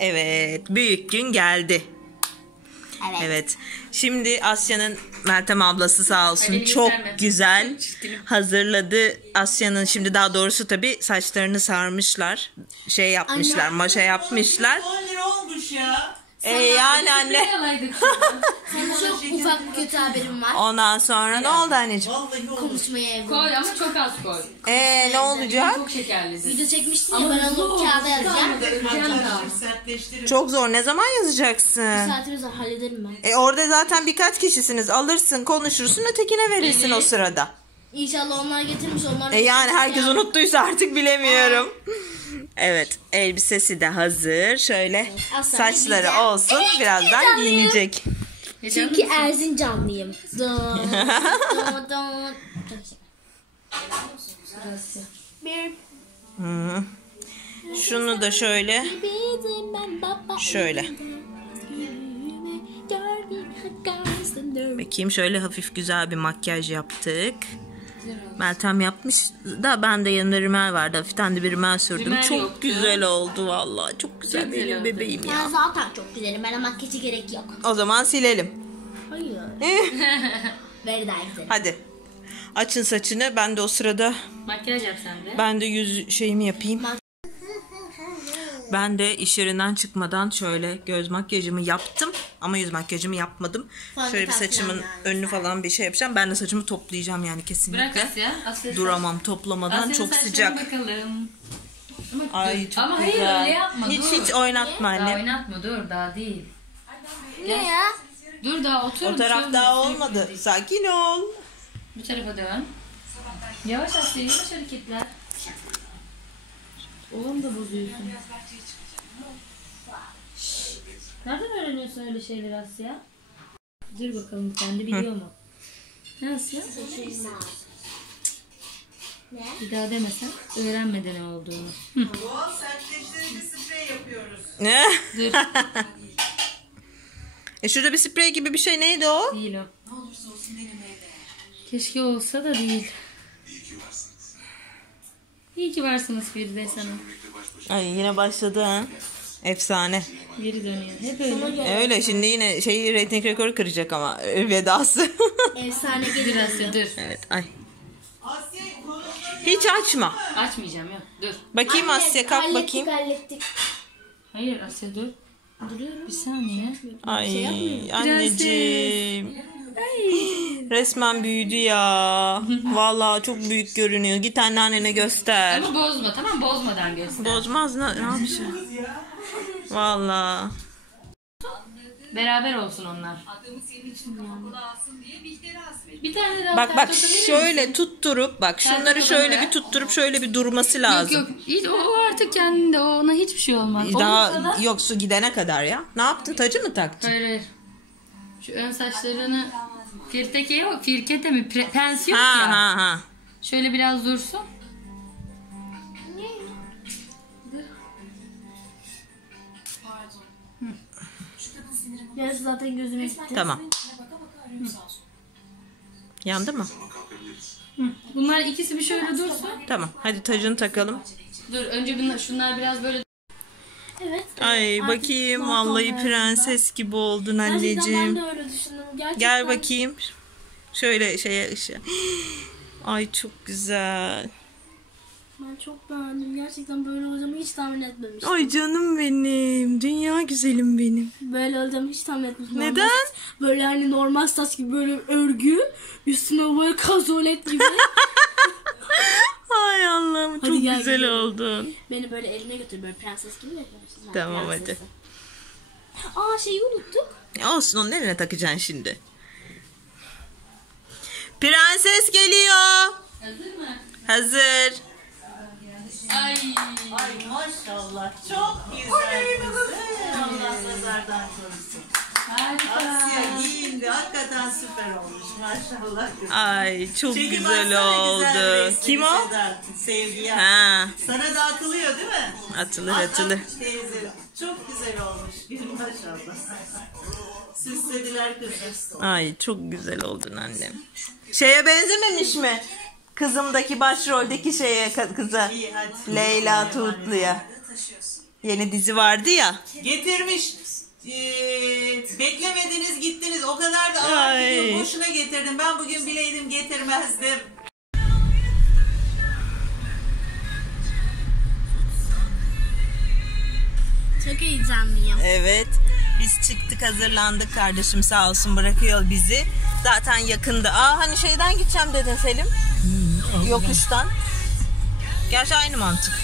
Evet, büyük gün geldi. Evet. Şimdi Asya'nın Meltem ablası sağ olsun çok güzel hazırladı. Asya'nın şimdi daha doğrusu tabii saçlarını sarmışlar. Şey yapmışlar, maşa yapmışlar. 10 lira olmuş ya. Yani anne. Sana çok ufak bir kötü haberim var. Ondan sonra ne oldu anneciğim? Vallahi olmuş. Konuşmaya evlendim. Koy ama çok az koy. Ne olacak? Çok şekerlidir. Video çekmiştin ya, ben onu kağıda yazacağım. Sertleştirir. Çok zor. Ne zaman yazacaksın? Saatimiz var, hallederim ben. Orada zaten birkaç kişisiniz. Alırsın, konuşursun, ötekine verirsin o sırada. İnşallah onlar getirmiş, onlar. Yani herkes unuttuysa artık bilemiyorum. Evet, elbisesi de hazır. Şöyle saçları olsun. Birazdan giyinecek. Çünkü Erzincanlıyım. Şunu da şöyle. Şöyle. Bakayım, şöyle hafif güzel bir makyaj yaptık. Meltem yapmış da ben de yanında rimel vardı. Hafiften de bir rimel sürdüm. Rimel çok yoktu. güzel oldu vallahi. Çok güzel, Çok benim güzel bebeğim ya. Ben zaten çok güzelim. Bana makyajı gerek yok. O zaman silelim. Hayır. Ver daha güzel. Hadi. Açın saçını. Ben de o sırada Makyaj yap sen de. ben de yüz şeyimi yapayım. Ben de iş yerinden çıkmadan şöyle göz makyajımı yaptım. Ama yüz makyajımı yapmadım. Şöyle bir saçımın önünü falan bir şey yapacağım. Ben de saçımı toplayacağım yani Bırak kesinlikle. Asya. Asya Duramam toplamadan, Asya'nın çok saçlarına sıcak. Bakalım. Ay çok Ama güzel. hayır öyle yapma. Hiç oynatma Daha anne. oynatma, dur daha değil. Ne ya? Dur daha otur. O taraf daha olmadı. Sakin ol. Bu tarafa dön. Yavaş Asya, yavaş hareketler. Oğlum da bozuyorsun. Nereden öğreniyorsun öyle şeyleri Asya? Dur bakalım, kendi biliyor mu? Ne Asya? Ne? Bir daha demesen öğrenmeden ne olduğunu. Doğal sertleştirici sprey yapıyoruz. Ne? Dur. Şurada bir sprey gibi bir şey, neydi o? Değil o. Ne olursa olsun denemeye değer. Keşke olsa da değil. İyi ki varsınız Firdevs Hanım. Ay yine başladı ha. Efsane. Geri dönüyor. Hep öyle. Öyle şimdi yine reyting rekoru kıracak ama vedası. Efsane Dur geliyor. Asya dur. Evet, ay. Asya konuşmayı Hiç açma. Açmayacağım ya. Dur. Bakayım Asya, kalk bakayım. Hallettik. Hayır Asya dur. Duruyorum. Bir saniye. Ay anneciğim. Resmen büyüdü ya. Vallahi çok büyük görünüyor. Git anneannene göster. Ama bozma, tamam, bozmadan göster. Bozmaz, ne yapacak? Vallahi. Beraber olsun onlar. Bir tane daha Bak ters tutabilir şöyle misin? tutturup bak şunları şöyle bir tutturup şöyle bir durması lazım. Yok hiç, o artık kendinde, ona hiçbir şey olmaz. Daha Olursa da- yok, su gidene kadar ya. Ne yaptın? Tacı mı taktın? Hayır. Şu ön saçlarını firteke yok, firkete mi? Pens yok Ha ya. ha. Şöyle biraz dursun. Yarısı zaten gözüme gitti. Tamam. Yandı mı? Bunlar ikisi bir şöyle dursun. Tamam. Hadi tacını takalım. Dur önce şunlar biraz böyle. Evet. Ay Artık bakayım, balkon vallahi var prenses gibi oldun Gerçekten ben anneciğim. de öyle düşündüm. Gerçekten. Gel bakayım. Şöyle şeye ışığı. Ay çok güzel. Ben çok beğendim. Gerçekten böyle olacağımı hiç tahmin etmemiştim. Ay canım benim. Dünya güzelim benim. Böyle olacağımı hiç tahmin etmemiştim. Neden? Normal, böyle hani normal saç gibi böyle örgü. Üstüne böyle kazolet gibi. Ay Allah'ım, Hadi çok gel güzel gidelim. oldun. Beni böyle eline götür, böyle prenses gibi yapıyorsun. Ben Tamam, prensesim. Aa, şeyi unuttuk. Olsun, onu nereye takacaksın şimdi? Prenses geliyor. Hazır mı? Hazır. Ay. Ay maşallah çok güzel kızım. Allah nazardan korusun. Harika. Asya giyindi, hakikaten süper olmuş maşallah kızım. Ay çok Çekip güzel atsana oldu. güzel resmini Kim o? Sedat, Sevgiye. Ha, Sana da atılıyor değil mi? atılır atılır. At teyze. Çok güzel olmuş. Maşallah. Süslediler kızım. Ay çok güzel oldun annem. Şeye benzememiş mi? Kızımdaki başroldeki şeye, kıza. İyi hadi. Leyla Tuğutlu'ya. Yeni dizi vardı ya. Getirmiş. Beklemediniz gittiniz. O kadar da ağır gidiyor. Boşuna getirdim. Ben bugün bileydim getirmezdim. Çok heyecanlıyım. Evet. Biz çıktık, hazırlandık. Kardeşim sağ olsun bırakıyor bizi. Zaten yakında. Hani şeyden gideceğim dedin Selim. Yokuştan. Gerçi aynı mantık.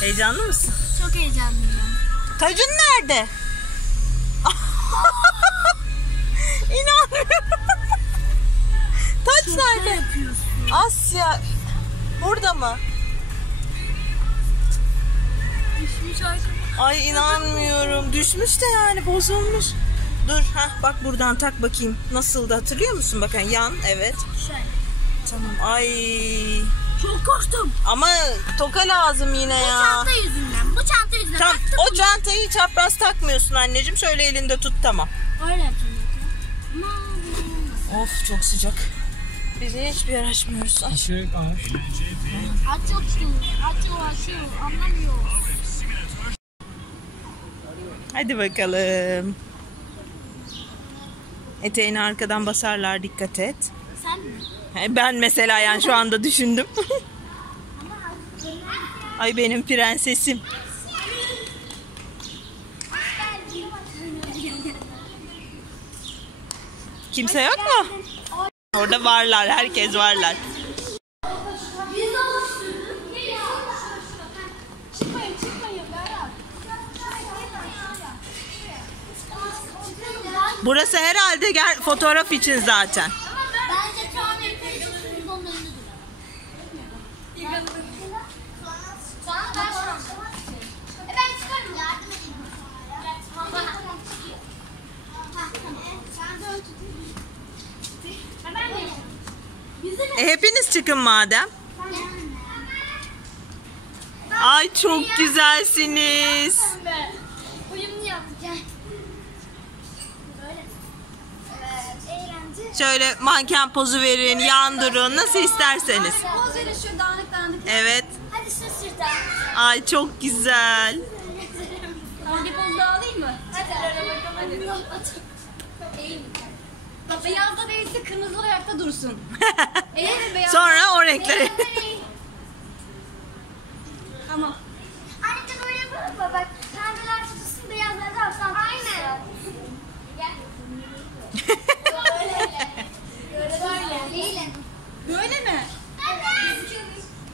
Heyecanlı mısın? Çok heyecanlıyım. Tacın nerede? İnanmıyorum. Taç nerede? Asya. Burada mı? Düşmüş arkadaşlar. Ay inanmıyorum. Düşmüş de yani bozulmuş. Dur bak buradan tak bakayım. Nasıldı hatırlıyor musun? Bakın yan evet. Şöyle. Tamam ay. Çok korktum. Ama toka lazım yine ya. Bu çanta yüzünden. Bu çanta yüzünden. Tam o çantayı çapraz takmıyorsun anneciğim. Şöyle elinde tut tamam. Öyle yapayım. Of çok sıcak. Biz hiçbir yer açmıyoruz. Aç. Açıyor. Anlamıyor. Hadi bakalım. Eteğini arkadan basarlar dikkat et. Sen mi? Ben mesela yani şu anda düşündüm. Ay benim prensesim. Kimse yok mu? Orada varlar, herkes varlar. Burası herhalde fotoğraf için zaten. Bence tahmin ediyorum. Onun önünde ben çıkarım. Yardım edeyim. Hepiniz çıkın madem. Ay çok güzelsiniz. Uyumlu yapacağım. Şöyle manken pozu verin, yan durun, nasıl isterseniz. Poz verin şu dağınık dağınık. Evet. Hadi şaşırtalım. Ay çok güzel. Hadi poz da alayım mı? Hadi. Bak beyazda değilse kırmızılı ayakta dursun. Sonra o renkleri. Tamam. Anne böyle yapalım mı? Bak pembeler tutulsun beyazlar da alttan tutulsun. Aynen. Gel. Böyle. Böyle mi? Evet.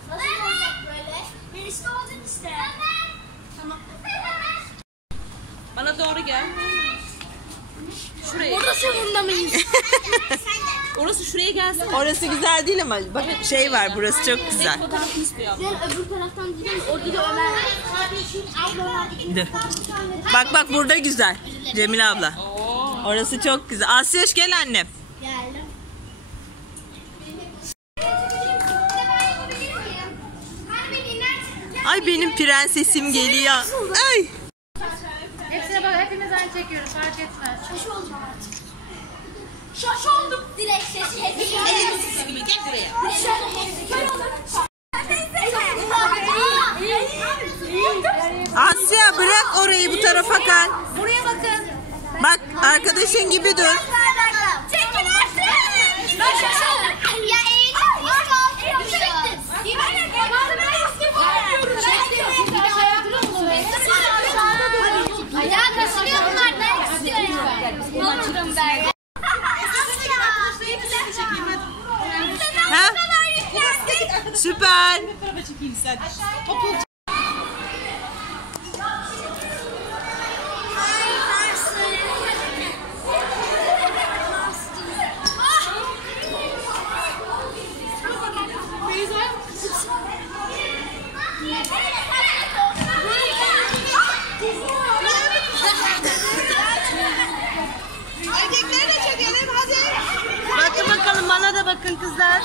Nasıl olacak böyle? Ben işte olacak işte. Evet. Tamam. Bana doğru gel. Şuraya. Orada sonunda mıyız? Orası şuraya gelsin. Orası güzel değil ama bak şey var, burası çok güzel. Fotoğrafını istiyor. Sen öbür taraftan gidelim. Orada da Ömer var. Dur. Bak burada güzel. Cemile abla. Orası çok güzel. Asyaş gel annem. Geldim. Ay benim prensesim geliyor. Ay. Hepsine bak, hepimiz aynı çekiyoruz, fark etmez. Şaş oldum artık. Şaş oldum. Direkt sesi hepsi. Gel buraya. Asya bırak orayı, bu tarafa kay. Buraya bakın. Bak arkadaşın gibi dur. Çekin artık. Ben şaş oldum. Ya eğilim. Ya kasılıyor bunlar. Ne kasılıyor ya? Oturum ben. Ha? Süper. Erkekleri de çekelim hadi. Bakın bakalım, bana da bakın kızlar.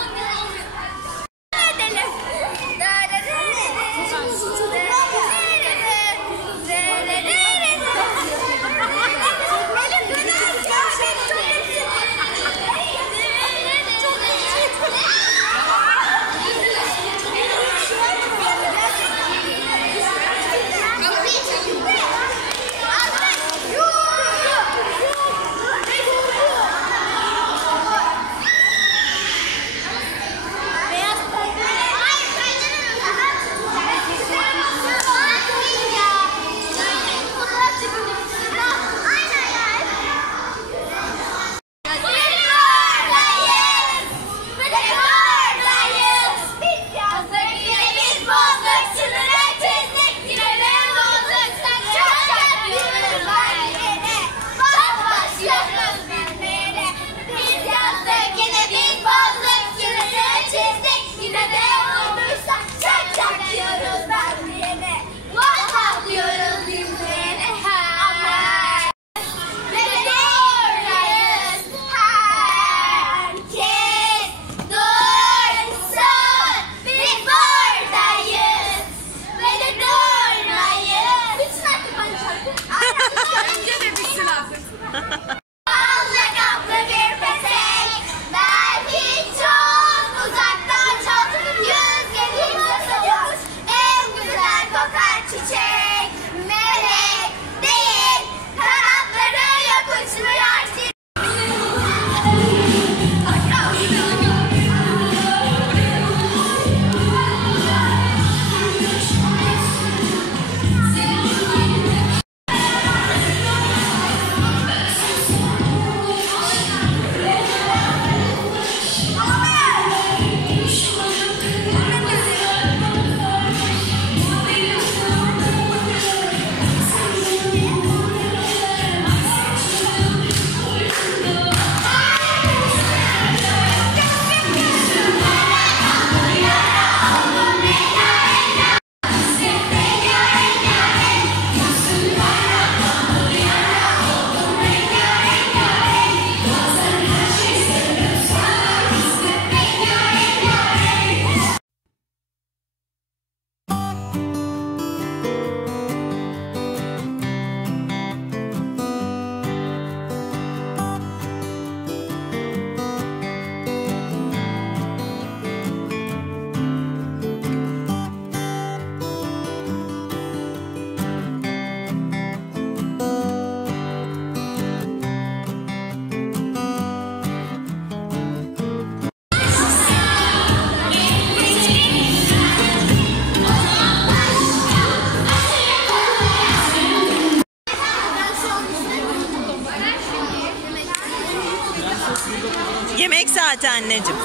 zaten anneciğim.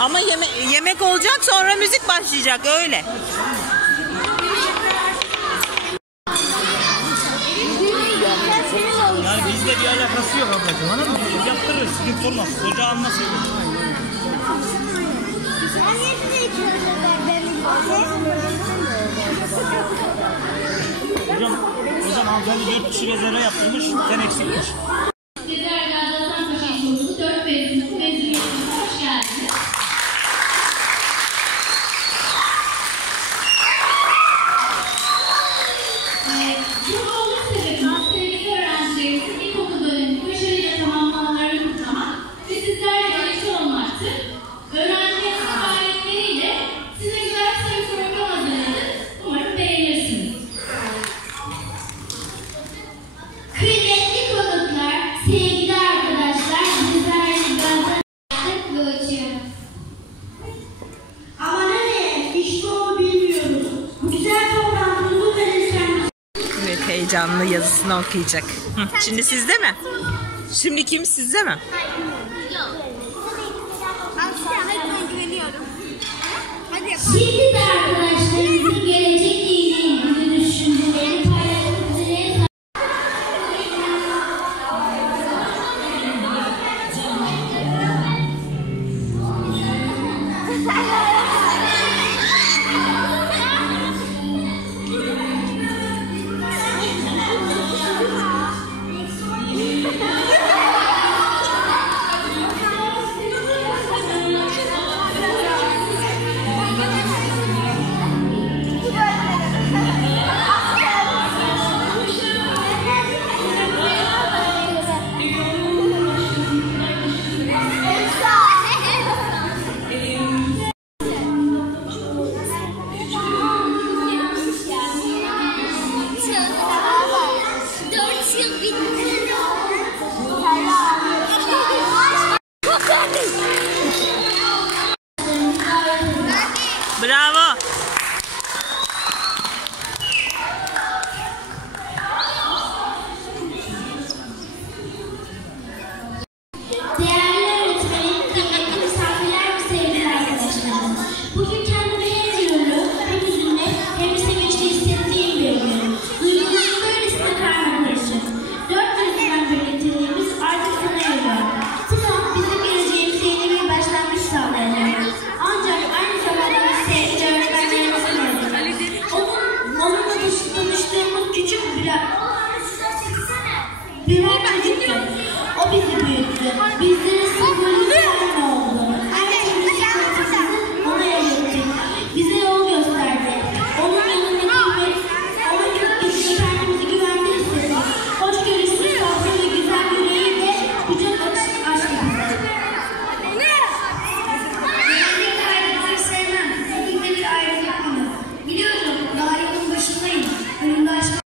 Ama yemek olacak, sonra müzik başlayacak öyle. Yani bizde bir alakası yok ablacığım, anladın mı? Biz yaptırırız, sıkıntı olmaz. Hoca almasın. Hocam hanımefendi 4 kişi rezerve yaptırmış, sen eksikmiş. Heyecanlı yazısını okuyacak. Şimdi sizde mi? Şimdi kim, sizde mi? Şimdi de arkadaşlarımızın gelecek ilgili düşünceleri paylaşmak üzere Bravo. değerli öğretmenim, kıymetli misafirler ve sevgili arkadaşlarım. Bugün kendimi hem gururlu, hem üzünlü, hem de sevinçli hissettiğim bir gün. Duygularım böylesine karmakarışık. 4 yüzyıldan beri getirdiğimiz artık sona eriyor. Sınav bizim geleceğimize yeni bir başlangıç sağlayacak. Ancak aynı zamanda bir sevgili öğretmenlerimizin olacak. Onunla tanıştığımız küçük bir çocuktu. O bizi büyüttü. Bizlere sembolik anne oldu. Her türlü sıkıntısını ona yaşattık. Bize yol gösterdi. Onun yanındaki bizi kendimizi güvende hissettik. Hoşgörüsü, tatlı ve güzel yüreğiyle kucak açtı bize. Genellikle ayrılıkları sevmem. Bugün de bir ayrılık günü. Biliyorum, daha yolun başındayım. Önümde aşk.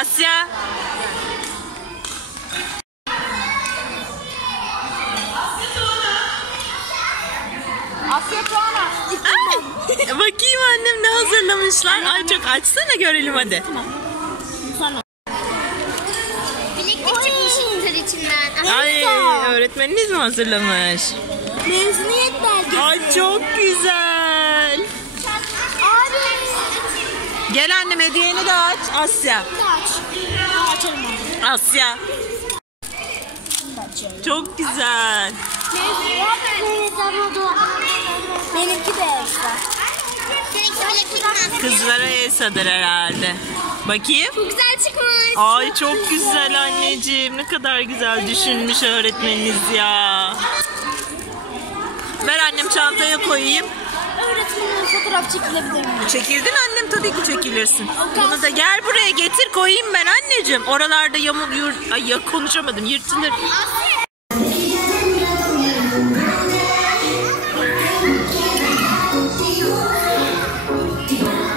Asya. Bakayım annem ne hazırlamışlar. Ay çok açsana görelim hadi. Bileklik çıkmış içinden. Ay öğretmeniniz mi hazırlamış? Mezuniyet belgesi. Ay çok güzel. Abi. Gel annem hediyeni de aç. Asya. Aç. Açalım onu. Asya. Çok güzel. Benimki de Elsa. Seninki bileklik mi? Kızlara Elsa'dır herhalde. Bakayım. Çok güzel çıkmış. Ay çok güzel anneciğim. Ne kadar güzel düşünmüş öğretmeniniz ya. Ver annem çantaya koyayım. Öğretmenin fotoğraf çekilebilir mi? Çekildin annem tabii ki çekilirsin. Bunu da gel buraya getir koyayım ben anneciğim. Oralarda yamuk ay ya konuşamadım yırtılır. Yeah.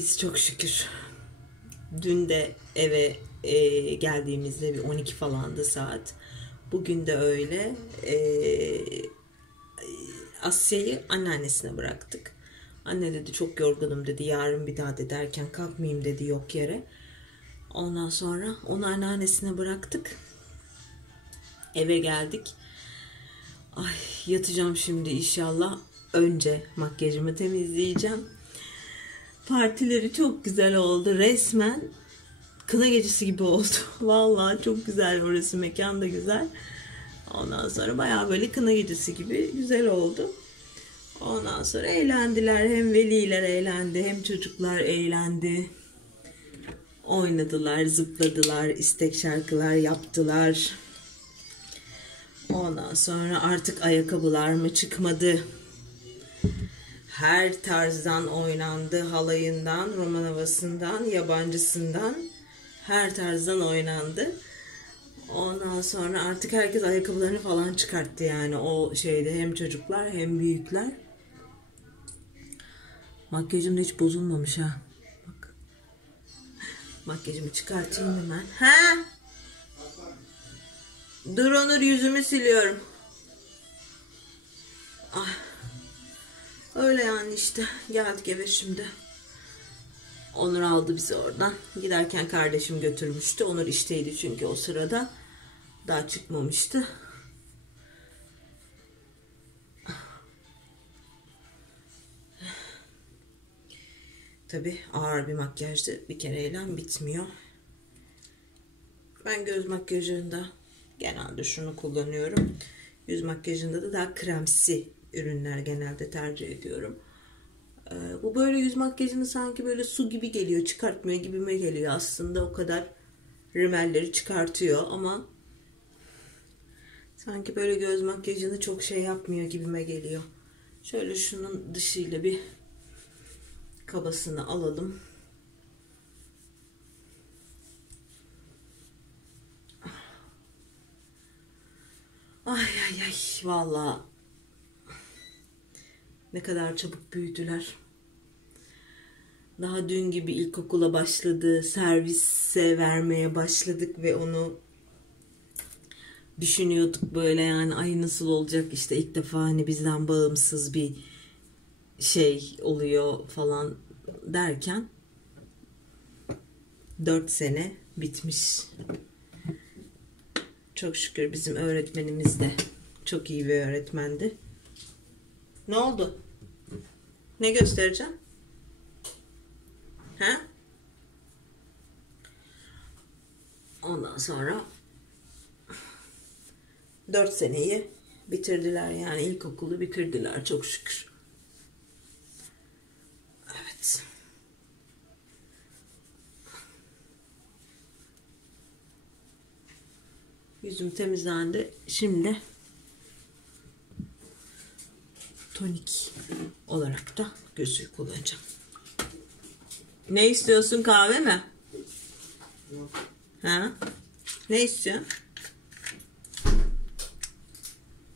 İyiyiz çok şükür. Dün de eve geldiğimizde bir 12 falandı saat. Bugün de öyle. Asya'yı anneannesine bıraktık. Anne dedi çok yorgunum dedi. Yarın bir daha dedi erken kalkmayayım dedi yok yere. Ondan sonra onu anneannesine bıraktık. Eve geldik. Ay yatacağım şimdi inşallah. Önce makyajımı temizleyeceğim. Partileri çok güzel oldu. Resmen kına gecesi gibi oldu. Vallahi çok güzel orası. Mekan da güzel. Ondan sonra bayağı böyle kına gecesi gibi güzel oldu. Ondan sonra eğlendiler. Hem veliler eğlendi hem çocuklar eğlendi. Oynadılar, zıpladılar, istek şarkılar yaptılar. Ondan sonra artık ayakkabılar mı çıkmadı? Her tarzdan oynandı. Halayından, roman havasından, yabancısından her tarzdan oynandı. Ondan sonra artık herkes ayakkabılarını falan çıkarttı yani o şeyde hem çocuklar hem büyükler. Makyajım da hiç bozulmamış ha. Bak. Makyajımı çıkartayım hemen. Ha? Dur Onur yüzümü siliyorum. Ah. Öyle yani işte. Geldik eve şimdi. Onur aldı bizi oradan. Giderken kardeşim götürmüştü. Onur işteydi çünkü o sırada. Daha çıkmamıştı. Tabii ağır bir makyajdı. Bir kereyle bitmiyor. Ben göz makyajında genelde şunu kullanıyorum. Yüz makyajında da daha kremsi ürünler genelde tercih ediyorum. Bu böyle yüz makyajını sanki böyle su gibi geliyor. Çıkartmıyor gibime geliyor. Aslında o kadar rimelleri çıkartıyor ama sanki böyle göz makyajını çok şey yapmıyor gibime geliyor. Şöyle şunun dışıyla bir kabasını alalım. Ay ay ay vallahi ne kadar çabuk büyüdüler. Daha dün gibi ilkokula başladı. Servise vermeye başladık ve onu düşünüyorduk böyle yani ay nasıl olacak işte ilk defa hani bizden bağımsız bir şey oluyor falan derken 4 sene bitmiş. Çok şükür bizim öğretmenimiz de çok iyi bir öğretmendi. Ne oldu? Ne göstereceğim? Ha? Ondan sonra 4 seneyi bitirdiler yani ilkokulu bitirdiler çok şükür. Evet. Yüzüm temizlendi. Şimdi tonik olarak da gözlüğü kullanacağım. Ne istiyorsun, kahve mi? Ha? Ne istiyorsun?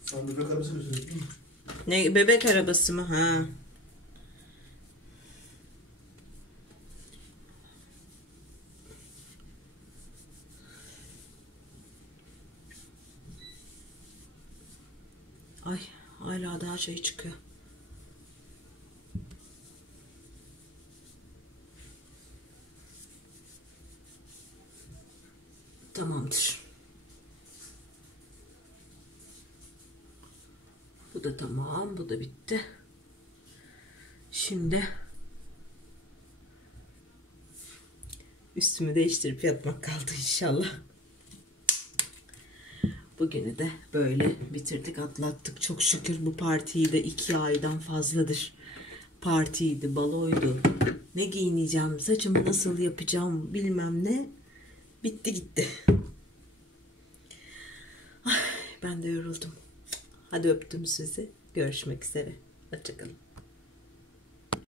Sen bebek arabası götürüyorsun değil mi? Ne bebek arabası mı? Ha. Ay hala daha şey çıkıyor. Tamamdır. Bu da tamam. Bu da bitti. Şimdi üstümü değiştirip yatmak kaldı inşallah. Bugünü de böyle bitirdik, atlattık. Çok şükür bu partiyi de 2 aydan fazladır. Partiydi, baloydu. Ne giyineceğim, saçımı nasıl yapacağım bilmem ne. Bitti gitti. Ay, ben de yoruldum. Hadi öptüm sizi. Görüşmek üzere. Hoşça kalın.